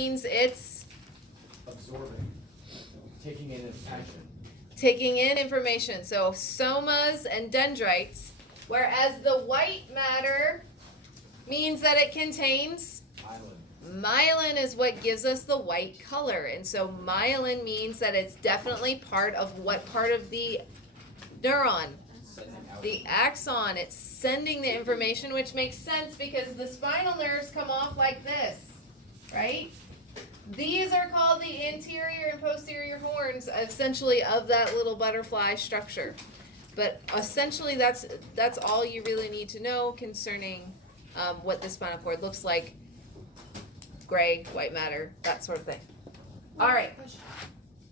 means it's absorbing, taking in information. taking in information. So somas and dendrites, whereas the white matter means that it contains myelin is what gives us the white color. And so myelin means that it's definitely part of what part of the neuron? The axon. It's sending the information, which makes sense because the spinal nerves come off like this, right? These are called the anterior and posterior horns, essentially, of that little butterfly structure. But essentially, that's all you really need to know concerning what the spinal cord looks like. Gray, white matter, that sort of thing. All right.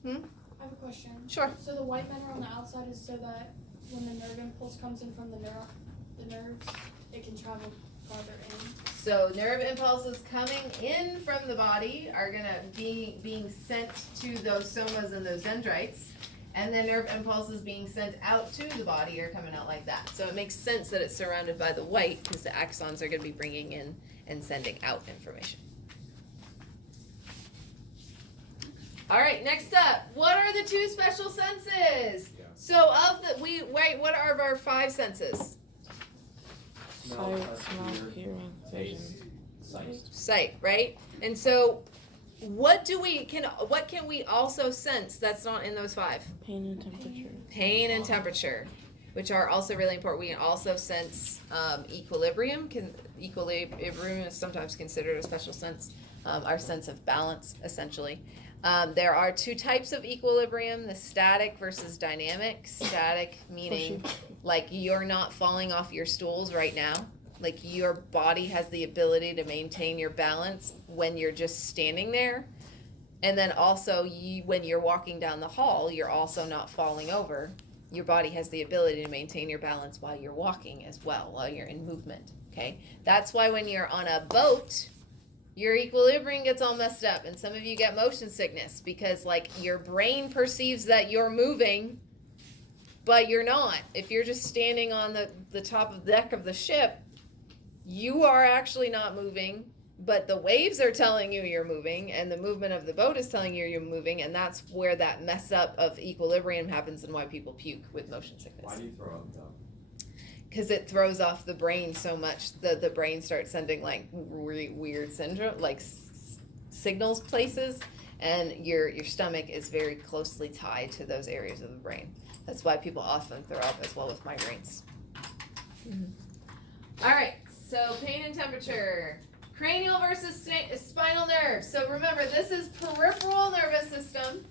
I have a question. Sure. So the white matter on the outside is so that when the nerve impulse comes in from the nerves, it can travel farther in. So nerve impulses coming in from the body are gonna be being sent to those somas and those dendrites, and then nerve impulses being sent out to the body are coming out like that. So it makes sense that it's surrounded by the white because the axons are gonna be bringing in and sending out information. All right, next up, what are the two special senses? Yeah. So what are our five senses? Smell, Smell, hearing, vision. Sight, right? And so what can we also sense that's not in those five? Pain and temperature. Pain and temperature, which are also really important. We can also sense equilibrium. Equilibrium is sometimes considered a special sense, our sense of balance, essentially. There are two types of equilibrium, the static versus dynamic. Static meaning like you're not falling off your stools right now. Like your body has the ability to maintain your balance when you're just standing there. And then also when you're walking down the hall, you're also not falling over. Your body has the ability to maintain your balance while you're walking as well, while you're in movement, okay? That's why when you're on a boat, your equilibrium gets all messed up, and some of you get motion sickness because like your brain perceives that you're moving, but you're not. If you're just standing on the top of the deck of the ship, you are actually not moving, but the waves are telling you you're moving, and the movement of the boat is telling you you're moving, and that's where that mess up of equilibrium happens and why people puke with motion sickness. Why do you throw up though? Because it throws off the brain so much, the brain starts sending like weird syndrome, like signals places, and your stomach is very closely tied to those areas of the brain. That's why people often throw up as well with migraines. All right, so pain and temperature. Cranial versus spinal nerves. So remember, this is peripheral nervous system.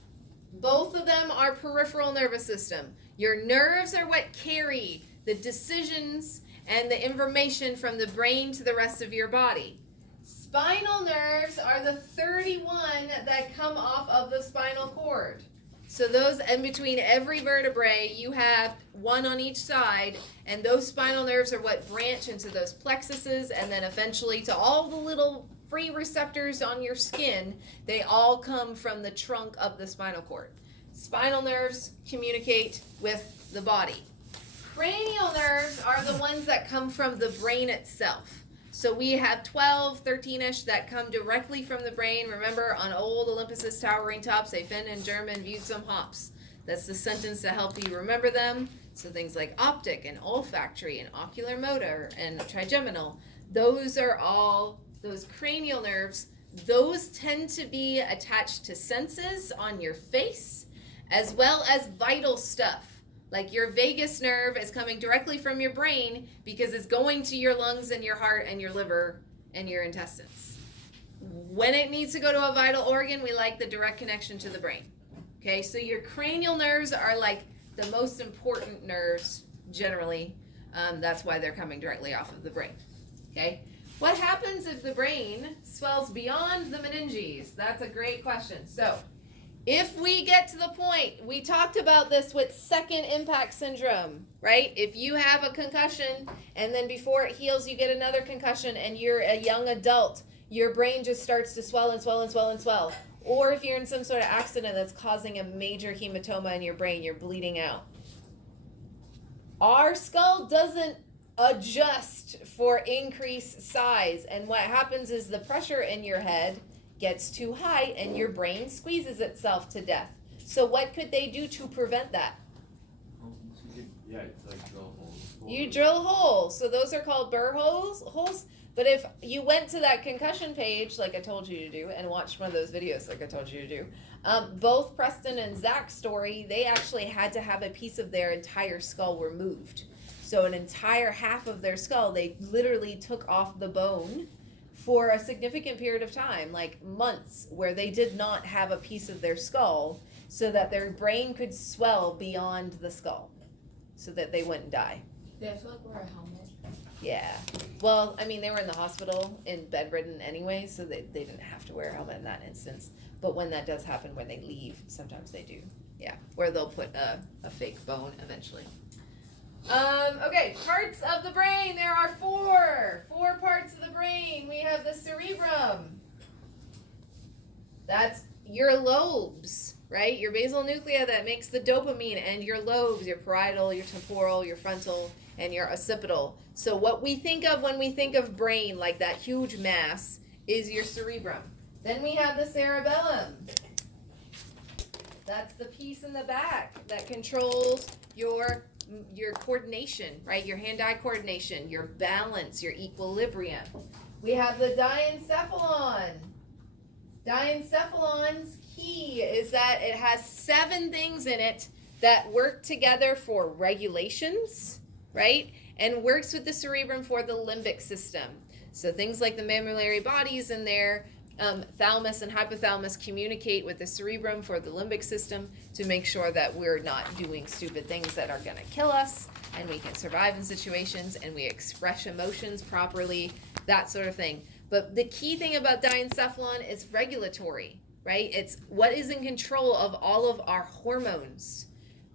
Both of them are peripheral nervous system. Your nerves are what carry the decisions and the information from the brain to the rest of your body. Spinal nerves are the 31 that come off of the spinal cord. So those in between every vertebrae, you have one on each side, and those spinal nerves are what branch into those plexuses and then eventually to all the little free receptors on your skin. They all come from the trunk of the spinal cord. Spinal nerves communicate with the body. Cranial nerves are the ones that come from the brain itself. So we have 12, 13-ish that come directly from the brain. Remember, on old Olympus's towering tops, they fin in German viewed some hops. That's the sentence to help you remember them. So things like optic and olfactory and ocular motor and trigeminal, those are all those cranial nerves. Those tend to be attached to senses on your face as well as vital stuff. Like your vagus nerve is coming directly from your brain because it's going to your lungs and your heart and your liver and your intestines. When it needs to go to a vital organ, we like the direct connection to the brain. Okay, so your cranial nerves are like the most important nerves generally. That's why they're coming directly off of the brain. Okay, what happens if the brain swells beyond the meninges? That's a great question. So if we get to the point, we talked about this with second impact syndrome, right? If you have a concussion and then before it heals, you get another concussion and you're a young adult, your brain just starts to swell and swell and swell and swell. Or if you're in some sort of accident that's causing a major hematoma in your brain, you're bleeding out. Our skull doesn't adjust for increased size, and what happens is the pressure in your head gets too high and your brain squeezes itself to death. So what could they do to prevent that? Yeah, like drill holes. You drill holes. So those are called burr holes. But if you went to that concussion page, like I told you to do, and watched one of those videos, like I told you to do, both Preston and Zach's story, they actually had to have a piece of their entire skull removed. So an entire half of their skull, they literally took off the bone for a significant period of time, like months, where they did not have a piece of their skull so that their brain could swell beyond the skull so that they wouldn't die. They have to like wear a helmet. Yeah. Well, I mean, they were in the hospital in bedridden anyway, so they didn't have to wear a helmet in that instance. But when that does happen, when they leave, sometimes they do. Yeah, where they'll put a fake bone eventually. Okay, parts of the brain. There are four parts of the brain. We have the cerebrum. That's your lobes, right? Your basal nuclei that makes the dopamine, and your lobes, your parietal, your temporal, your frontal, and your occipital. So what we think of when we think of brain, like that huge mass, is your cerebrum. Then we have the cerebellum. That's the piece in the back that controls your coordination, right? Your hand-eye coordination, your balance, your equilibrium. We have the diencephalon. Diencephalon's key is that it has 7 things in it that work together for regulations, right? And works with the cerebrum for the limbic system. So things like the mammillary bodies and their thalamus and hypothalamus communicate with the cerebrum for the limbic system to make sure that we're not doing stupid things that are going to kill us, and we can survive in situations, and we express emotions properly, that sort of thing. But the key thing about diencephalon is regulatory, right? It's what is in control of all of our hormones.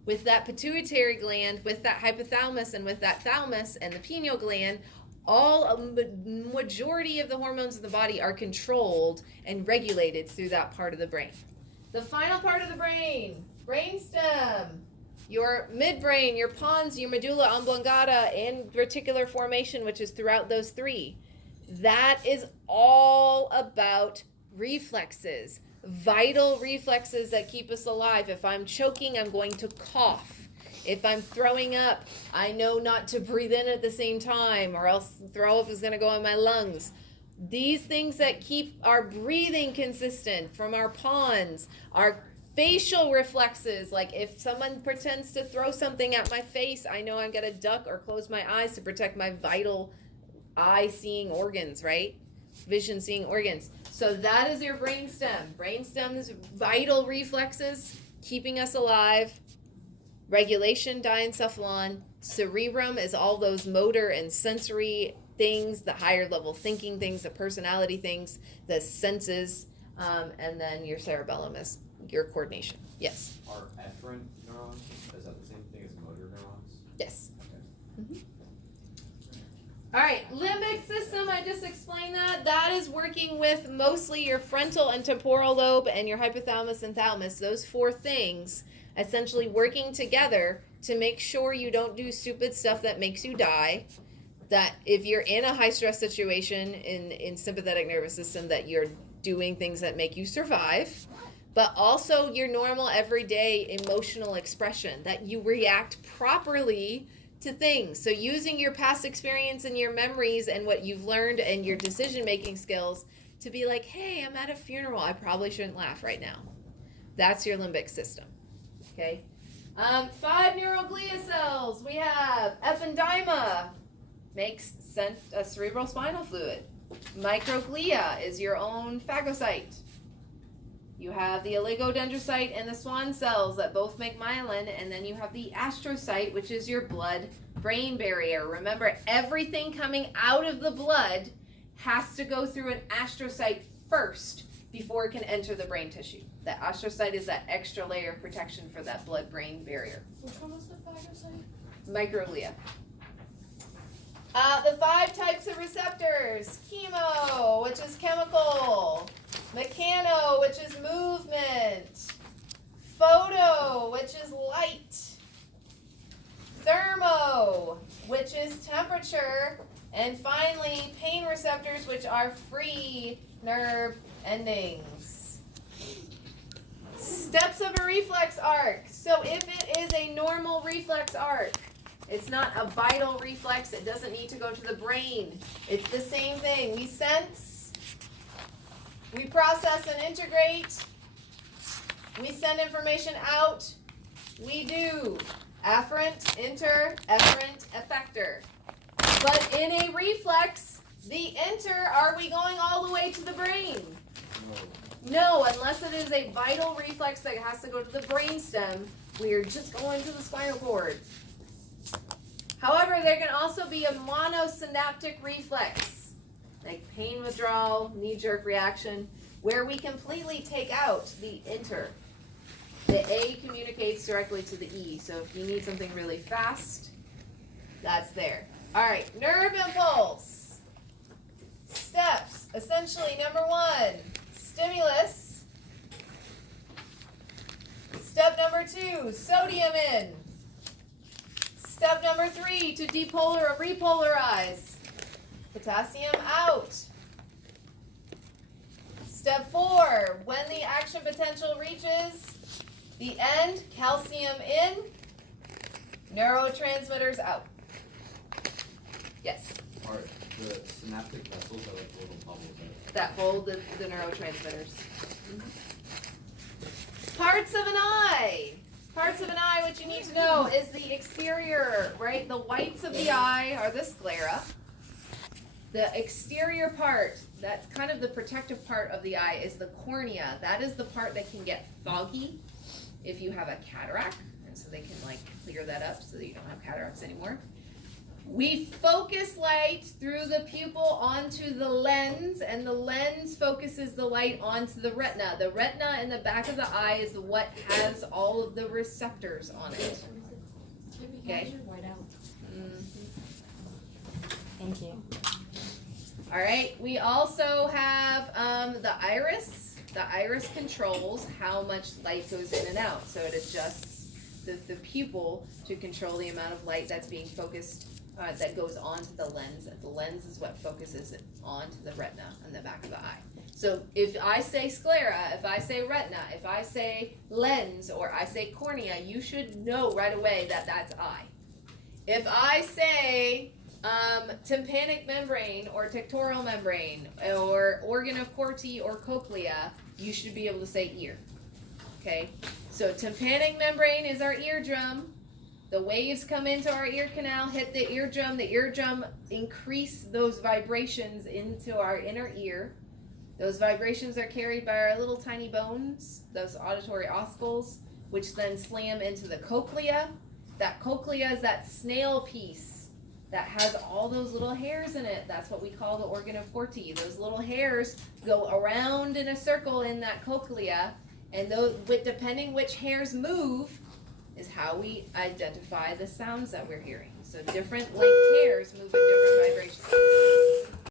With that pituitary gland, with that hypothalamus, and with that thalamus and the pineal gland, a majority of the hormones in the body are controlled and regulated through that part of the brain. The final part of the brain, brainstem, your midbrain, your pons, your medulla oblongata, and reticular formation, which is throughout those 3. That is all about reflexes, vital reflexes that keep us alive. If I'm choking, I'm going to cough. If I'm throwing up, I know not to breathe in at the same time, or else throw up is going to go in my lungs. These things that keep our breathing consistent from our pons, our facial reflexes, like if someone pretends to throw something at my face, I know I'm going to duck or close my eyes to protect my vital eye-seeing organs, right? Vision-seeing organs. So that is your brainstem. Brainstem is vital reflexes, keeping us alive. Regulation, diencephalon. Cerebrum is all those motor and sensory things, the higher level thinking things, the personality things, the senses, and then your cerebellum is your coordination. Yes? Are efferent neurons, is that the same thing as motor neurons? Yes. Okay. All right, limbic system, I just explained that. That is working with mostly your frontal and temporal lobe and your hypothalamus and thalamus. Those 4 things essentially working together to make sure you don't do stupid stuff that makes you die. That if you're in a high stress situation in sympathetic nervous system, that you're doing things that make you survive. But also your normal everyday emotional expression, that you react properly to things. So using your past experience and your memories and what you've learned and your decision-making skills to be like, hey, I'm at a funeral. I probably shouldn't laugh right now. That's your limbic system. Okay. 5 neuroglia cells. We have ependyma, makes cerebral spinal fluid. Microglia is your own phagocyte. You have the oligodendrocyte and the Schwann cells that both make myelin, and then you have the astrocyte, which is your blood-brain barrier. Remember, everything coming out of the blood has to go through an astrocyte first before it can enter the brain tissue. The astrocyte is that extra layer of protection for that blood-brain barrier. Which one was the phagocyte? Microglia. The 5 types of receptors. Chemo, which is chemical. Mechano, which is movement. Photo, which is light. Thermo, which is temperature. And finally, pain receptors, which are free nerve endings. Steps of a reflex arc. So if it is a normal reflex arc, it's not a vital reflex, it doesn't need to go to the brain. It's the same thing. We sense, we process and integrate, we send information out, we do afferent, efferent, effector. But in a reflex, the enter, are we going all the way to the brain? No, unless it is a vital reflex that has to go to the brainstem, we are just going to the spinal cord. However, there can also be a monosynaptic reflex, like pain withdrawal, knee-jerk reaction, where we completely take out the enter. The A communicates directly to the E, so if you need something really fast, that's there. All right, nerve impulse. Steps, essentially, number 1, stimulus. Step number 2, sodium in. Step number 3, to repolarize. Potassium out. Step 4, when the action potential reaches the end, calcium in, neurotransmitters out. Yes. Are the synaptic vessels are like little bubbles, right? That hold the neurotransmitters. Parts of an eye. Parts of an eye, what you need to know is the exterior, right? The whites of the eye are the sclera. The exterior part, that's kind of the protective part of the eye, is the cornea. That is the part that can get foggy if you have a cataract. And so they can like clear that up so that you don't have cataracts anymore. We focus light through the pupil onto the lens, and the lens focuses the light onto the retina. The retina in the back of the eye is what has all of the receptors on it. Okay. Thank you. All right. We also have the iris. The iris controls how much light goes in and out, so it adjusts the pupil to control the amount of light that's being focused. That goes onto the lens. The lens is what focuses it onto the retina on the back of the eye. So if I say sclera, if I say retina, if I say lens, or I say cornea, you should know right away that that's eye. If I say tympanic membrane or tectorial membrane or organ of Corti or cochlea, you should be able to say ear. Okay? So tympanic membrane is our eardrum. The waves come into our ear canal, hit the eardrum increase those vibrations into our inner ear. Those vibrations are carried by our little tiny bones, those auditory ossicles, which then slam into the cochlea. That cochlea is that snail piece that has all those little hairs in it. That's what we call the organ of Corti. Those little hairs go around in a circle in that cochlea, and those, depending which hairs move, is how we identify the sounds that we're hearing. So different length hairs move at different vibrations.